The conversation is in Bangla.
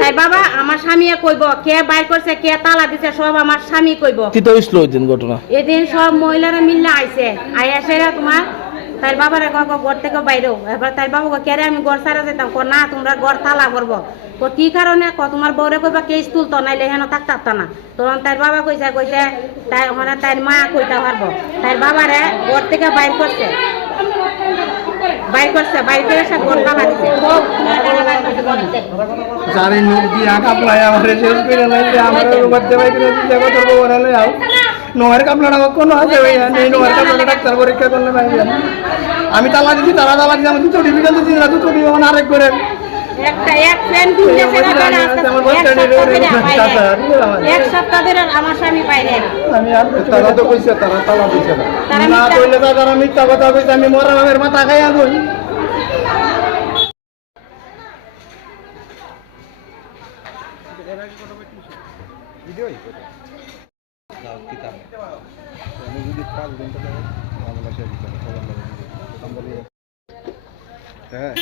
তাই বাবা আমার স্বামী কইব কে বাইর করছে কে তালা দিছে সব আমার স্বামী কইব। কি তো হইছিল ওই দিন ঘটনা? এদিন সব মহিলারা মিললে আইছে আইসেরা তোমার তাই বাবার ঘর থেকে বাইরেও এবার তাই বাবা কেরে আমি ঘর সারা যেতাম না তোমরা ঘর তালা করবো কি কারণে তোমার বউরে কইবা কেস তুলতো নাইলে হেন থাকতো না। তখন তার বাবা কইছে তাই ওখানে তার মা কইতে পারবো তার বাবারে ঘর থেকে বাইর করছে বাইর করে সব ঘর তালা দিছে। জানি মুখ দিয়ে আঘাত লাই আমার শেষ করে লাইছে আমার মধ্যে ভাই করে দিতে কত বড় হলে আও নোয়ার কাপড়া কোনো আছে ভাই নেই নোয়ার কাপড়া ডাক্তার পরীক্ষা করলে ভাই আমি তালা দিছি তারা তালা দিছি আমি দুটো ডিভিশন দিছি না দুটো ডিভিশন আরেক করে একটা এক ফ্যান কিনতে এক সপ্তাহ ধরে আমার স্বামী বাইরে আমি আর তারা তো কইছে তারা তালা দিছে না কইলে তারা মিথ্যা কথা কইছে আমি মরা মামের মাথা খাইয়া কই ভিডিও কিতাব আমি যদি 5 ঘন্টা মামলা শেষ করতে হ্যাঁ